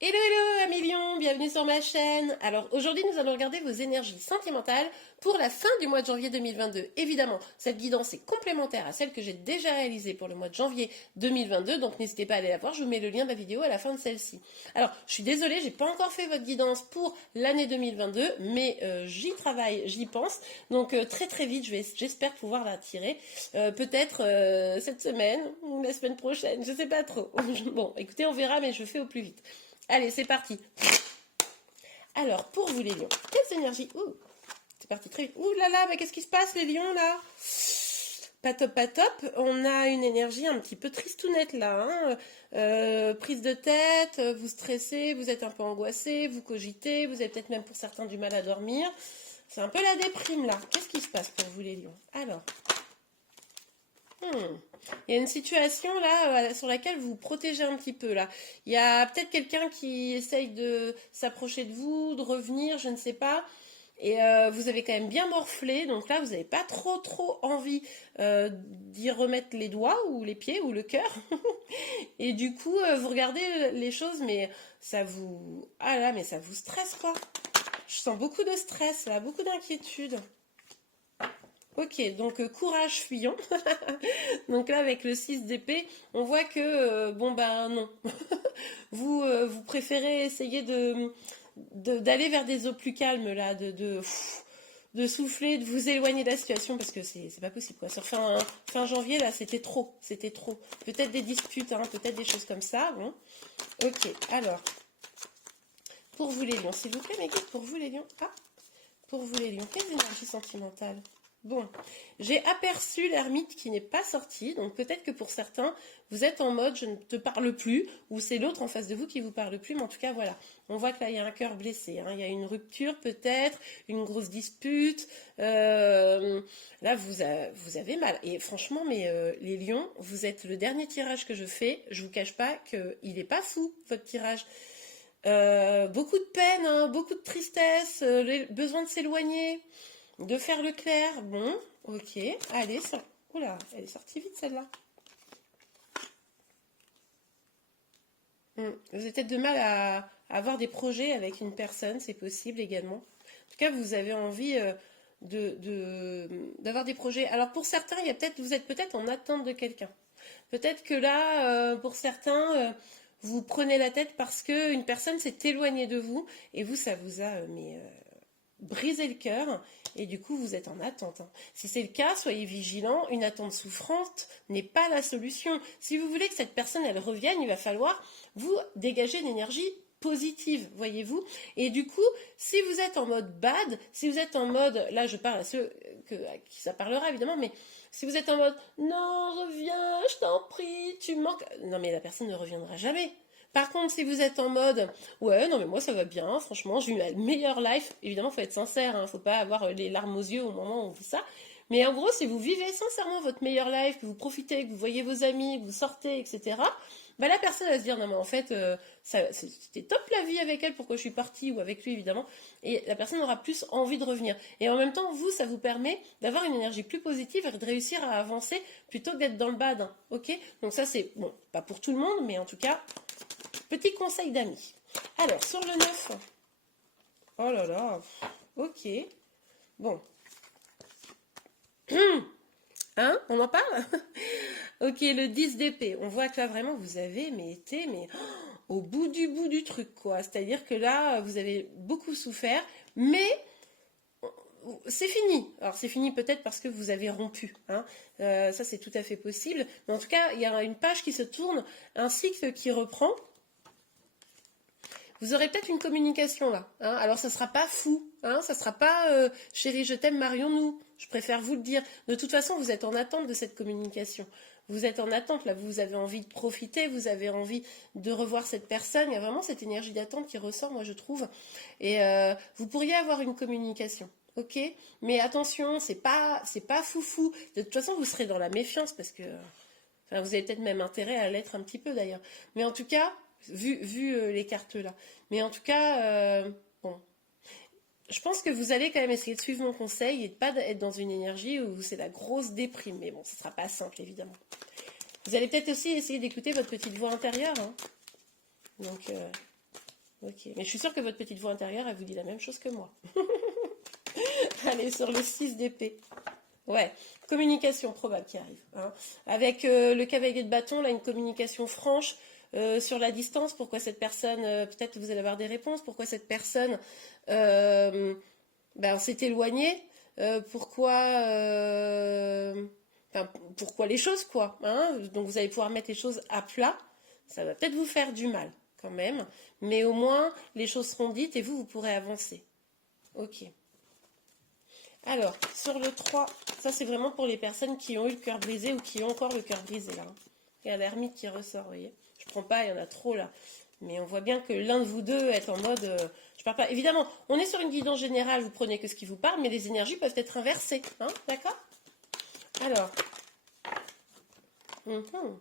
Hello hello amis lions, bienvenue sur ma chaîne. Alors aujourd'hui nous allons regarder vos énergies sentimentales pour la fin du mois de janvier 2022. Évidemment, cette guidance est complémentaire à celle que j'ai déjà réalisée pour le mois de janvier 2022, donc n'hésitez pas à aller la voir, je vous mets le lien de la vidéo à la fin de celle-ci. Alors je suis désolée, j'ai pas encore fait votre guidance pour l'année 2022, mais j'y travaille, j'y pense, donc très très vite j'espère pouvoir la tirer, peut-être cette semaine ou la semaine prochaine, je sais pas trop. Bon écoutez, on verra, mais je fais au plus vite. Allez, c'est parti. Alors, pour vous les lions, quelles énergies... Ouh, c'est parti très vite. Ouh là là, mais qu'est-ce qui se passe les lions là? Pas top, pas top. On a une énergie un petit peu tristounette là. Hein. Prise de tête, vous stressez, vous êtes un peu angoissé, vous cogitez, vous avez peut-être même pour certains du mal à dormir. C'est un peu la déprime là. Qu'est-ce qui se passe pour vous les lions? Alors... Il y a une situation là sur laquelle vous vous protégez un petit peu là. Il y a peut-être quelqu'un qui essaye de s'approcher de vous, de revenir, je ne sais pas. Et vous avez quand même bien morflé, donc là vous n'avez pas trop envie d'y remettre les doigts ou les pieds ou le cœur. Et du coup vous regardez les choses, mais ça vous... Ah là, mais ça vous stresse quoi. Je sens beaucoup de stress là, beaucoup d'inquiétude. Ok, donc courage fuyant. Donc là, avec le 6 d'épée, on voit que, bon ben non. Vous préférez essayer d'aller vers des eaux plus calmes, là, de souffler, de vous éloigner de la situation, parce que c'est pas possible, quoi. Sur fin janvier, là, c'était trop, c'était trop. Peut-être des disputes, hein, peut-être des choses comme ça, bon. Ok, alors, pour vous les lions, s'il vous plaît, mes guides, pour vous les lions. Ah, pour vous les lions, quelles énergies sentimentales? Bon, j'ai aperçu l'ermite qui n'est pas sorti, donc peut-être que pour certains, vous êtes en mode je ne te parle plus, ou c'est l'autre en face de vous qui vous parle plus, mais en tout cas voilà, on voit que là il y a un cœur blessé, hein. Il y a une rupture peut-être, une grosse dispute, là vous avez mal, et franchement mais les lions, vous êtes le dernier tirage que je fais, je vous cache pas qu'il n'est pas fou votre tirage. Beaucoup de peine, hein, beaucoup de tristesse, besoin de s'éloigner, de faire le clair. Bon, ok, allez, ça... Oula, elle est sortie vite celle-là. Vous avez peut-être de mal à avoir des projets avec une personne, c'est possible également. En tout cas, vous avez envie d'avoir des projets. Alors pour certains, vous êtes peut-être en attente de quelqu'un. Peut-être que là, pour certains, vous prenez la tête parce qu'une personne s'est éloignée de vous et vous, ça vous a brisé le cœur et du coup vous êtes en attente. Hein. Si c'est le cas, soyez vigilants, une attente souffrante n'est pas la solution. Si vous voulez que cette personne elle revienne, il va falloir vous dégager une énergie positive, voyez-vous. Et du coup, si vous êtes en mode bad, si vous êtes en mode, là je parle à ceux à qui ça parlera évidemment, mais si vous êtes en mode non, reviens, je t'en prie, tu me manques, non mais la personne ne reviendra jamais. Par contre, si vous êtes en mode ouais, non mais moi ça va bien, franchement, j'ai eu ma meilleure life, évidemment, faut être sincère, hein, faut pas avoir les larmes aux yeux au moment où on dit ça. Mais en gros, si vous vivez sincèrement votre meilleure life, que vous profitez, que vous voyez vos amis, que vous sortez, etc., bah la personne va se dire non mais en fait c'était top la vie avec elle, pourquoi je suis partie, ou avec lui évidemment, et la personne aura plus envie de revenir. Et en même temps, vous, ça vous permet d'avoir une énergie plus positive et de réussir à avancer plutôt que d'être dans le bad, hein, ok. Donc ça c'est, bon, pas pour tout le monde, mais en tout cas, petit conseil d'amis. Alors, sur le 9, oh là là, ok, bon. Hein, on en parle. Ok, le 10 d'épée. On voit que là, vraiment, vous avez été au bout du truc, quoi. C'est-à-dire que là, vous avez beaucoup souffert, mais c'est fini. Alors, c'est fini peut-être parce que vous avez rompu. Hein. Ça, c'est tout à fait possible. Mais en tout cas, il y a une page qui se tourne, un cycle qui reprend. Vous aurez peut-être une communication là. Hein. Alors, ça sera pas fou. Hein. Ça sera pas chérie, je t'aime, marions-nous. Je préfère vous le dire. De toute façon, vous êtes en attente de cette communication. Vous êtes en attente, là, vous avez envie de profiter, vous avez envie de revoir cette personne. Il y a vraiment cette énergie d'attente qui ressort, moi, je trouve. Et vous pourriez avoir une communication. Ok, mais attention, c'est pas foufou. De toute façon, vous serez dans la méfiance parce que, enfin, vous avez peut-être même intérêt à l'être un petit peu d'ailleurs. Mais en tout cas, vu les cartes là. Mais en tout cas, bon, je pense que vous allez quand même essayer de suivre mon conseil et de pas être dans une énergie où c'est la grosse déprime. Mais bon, ce sera pas simple évidemment. Vous allez peut-être aussi essayer d'écouter votre petite voix intérieure. Hein. Donc, Ok, mais je suis sûre que votre petite voix intérieure, elle vous dit la même chose que moi. Allez, sur le 6 d'épée. Ouais, communication probable qui arrive, hein. Avec le cavalier de bâton, là, une communication franche sur la distance. Pourquoi cette personne, peut-être que vous allez avoir des réponses, pourquoi cette personne euh, s'est éloignée, enfin, pourquoi les choses, quoi, hein. Donc vous allez pouvoir mettre les choses à plat. Ça va peut-être vous faire du mal, quand même. Mais au moins, les choses seront dites et vous pourrez avancer. Ok. Alors, sur le 3, ça c'est vraiment pour les personnes qui ont eu le cœur brisé ou qui ont encore le cœur brisé là, hein. Il y a l'ermite qui ressort, vous voyez. Je prends pas, il y en a trop là. Mais on voit bien que l'un de vous deux est en mode je pars pas. Évidemment, on est sur une guidance générale, vous prenez que ce qui vous parle, mais les énergies peuvent être inversées, hein, d'accord? Alors, mhm.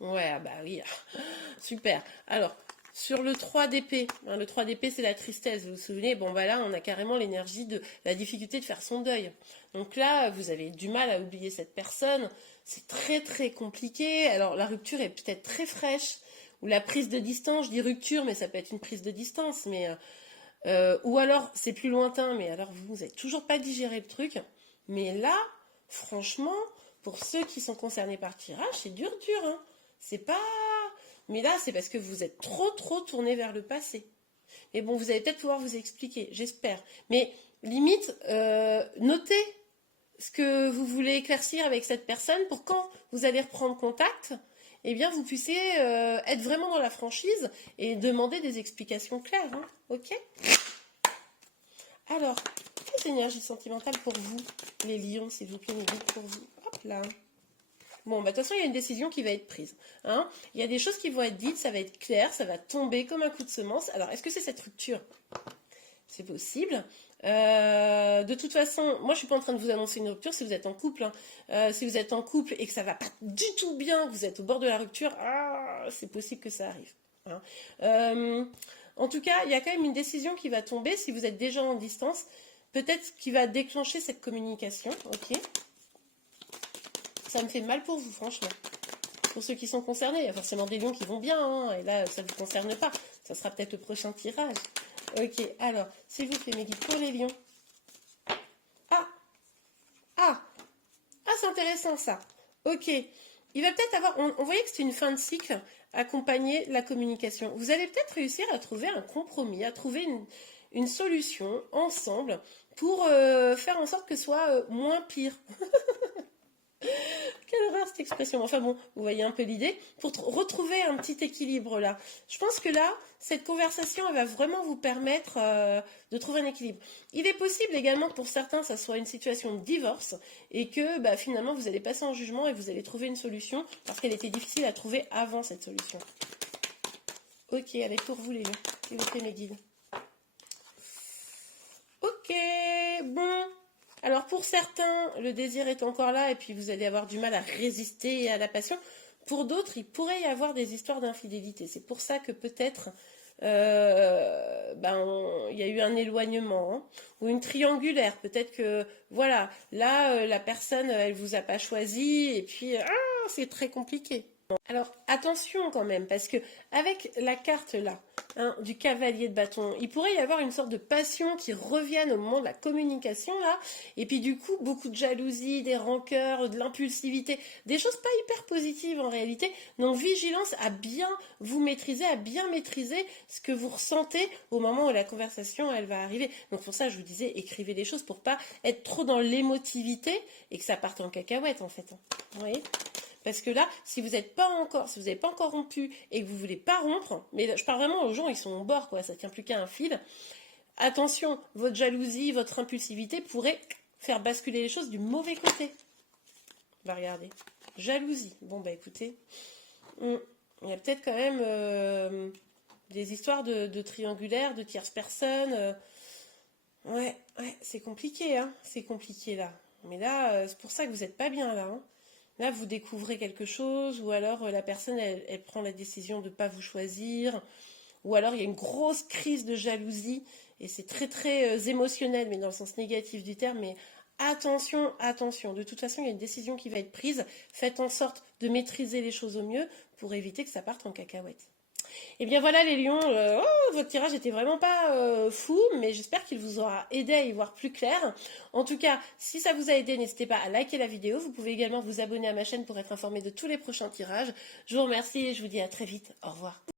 Ouais, ah bah oui, super. Alors, sur le 3 d'épée, hein, le 3 d'épée c'est la tristesse, vous vous souvenez, bon bah là on a carrément l'énergie de la difficulté de faire son deuil. Donc là, vous avez du mal à oublier cette personne, c'est très très compliqué. Alors la rupture est peut-être très fraîche, ou la prise de distance, je dis rupture, mais ça peut être une prise de distance, mais ou alors c'est plus lointain, mais alors vous n'avez toujours pas digéré le truc. Mais là, franchement, pour ceux qui sont concernés par le tirage, c'est dur dur, hein. C'est pas. Mais là, c'est parce que vous êtes trop trop tourné vers le passé. Mais bon, vous allez peut-être pouvoir vous expliquer, j'espère. Mais limite, notez ce que vous voulez éclaircir avec cette personne pour quand vous allez reprendre contact, eh bien, vous puissiez être vraiment dans la franchise et demander des explications claires, hein. Ok? Alors, quelles énergies sentimentales pour vous, les lions, s'il vous plaît, mes guides pour vous? Hop là. Bon, bah, de toute façon, il y a une décision qui va être prise, hein. Il y a des choses qui vont être dites, ça va être clair, ça va tomber comme un coup de semence. Alors, est-ce que c'est cette rupture? C'est possible. De toute façon, moi je suis pas en train de vous annoncer une rupture si vous êtes en couple, hein. Si vous êtes en couple et que ça va pas du tout bien, que vous êtes au bord de la rupture, c'est possible que ça arrive, hein. En tout cas, il y a quand même une décision qui va tomber si vous êtes déjà en distance, peut-être qui va déclencher cette communication, ok? Ça me fait mal pour vous, franchement. Pour ceux qui sont concernés, il y a forcément des lions qui vont bien, hein, et là, ça ne vous concerne pas. Ça sera peut-être le prochain tirage. Ok, alors, s'il vous plaît, mes guides, pour les lions. Ah, ah, c'est intéressant ça. Ok, il va peut-être avoir, on voyait que c'était une fin de cycle accompagner la communication. Vous allez peut-être réussir à trouver un compromis, à trouver une solution ensemble pour faire en sorte que ce soit moins pire. Quelle horreur cette expression. Enfin bon, vous voyez un peu l'idée. Pour retrouver un petit équilibre là. Je pense que là, cette conversation, elle va vraiment vous permettre de trouver un équilibre. Il est possible également que pour certains, ça soit une situation de divorce et que finalement, vous allez passer en jugement et vous allez trouver une solution parce qu'elle était difficile à trouver avant cette solution. Ok, allez, pour vous les lions. S'il vous plaît, mes guides. Ok, bon. Alors pour certains, le désir est encore là et puis vous allez avoir du mal à résister à la passion. Pour d'autres, il pourrait y avoir des histoires d'infidélité. C'est pour ça que peut-être il y a eu un éloignement, hein, ou une triangulaire. Peut-être que voilà, là la personne elle vous a pas choisi et puis c'est très compliqué. Alors attention quand même, parce que avec la carte là, hein, du cavalier de bâton, il pourrait y avoir une sorte de passion qui revienne au moment de la communication là, et puis du coup beaucoup de jalousie, des rancœurs, de l'impulsivité, des choses pas hyper positives en réalité. Donc vigilance à bien vous maîtriser, à bien maîtriser ce que vous ressentez au moment où la conversation elle va arriver. Donc pour ça je vous disais écrivez des choses pour pas être trop dans l'émotivité et que ça parte en cacahuète en fait, hein. Vous voyez ? Parce que là, si vous n'avez pas encore rompu et que vous ne voulez pas rompre, mais là, je parle vraiment aux gens, ils sont au bord, quoi, ça tient plus qu'à un fil. Attention, votre jalousie, votre impulsivité pourrait faire basculer les choses du mauvais côté. Bah regardez, jalousie. Bon bah écoutez, il y a peut-être quand même des histoires de triangulaires, de tierces personnes. Ouais, c'est compliqué, hein, c'est compliqué là. Mais là, c'est pour ça que vous n'êtes pas bien là, hein. Là, vous découvrez quelque chose, ou alors la personne, elle prend la décision de ne pas vous choisir, ou alors il y a une grosse crise de jalousie, et c'est très très émotionnel, mais dans le sens négatif du terme, mais attention, attention. De toute façon, il y a une décision qui va être prise. Faites en sorte de maîtriser les choses au mieux pour éviter que ça parte en cacahuète. Et bien voilà les lions, que votre tirage était vraiment pas fou, mais j'espère qu'il vous aura aidé à y voir plus clair. En tout cas, si ça vous a aidé, n'hésitez pas à liker la vidéo. Vous pouvez également vous abonner à ma chaîne pour être informé de tous les prochains tirages. Je vous remercie et je vous dis à très vite. Au revoir.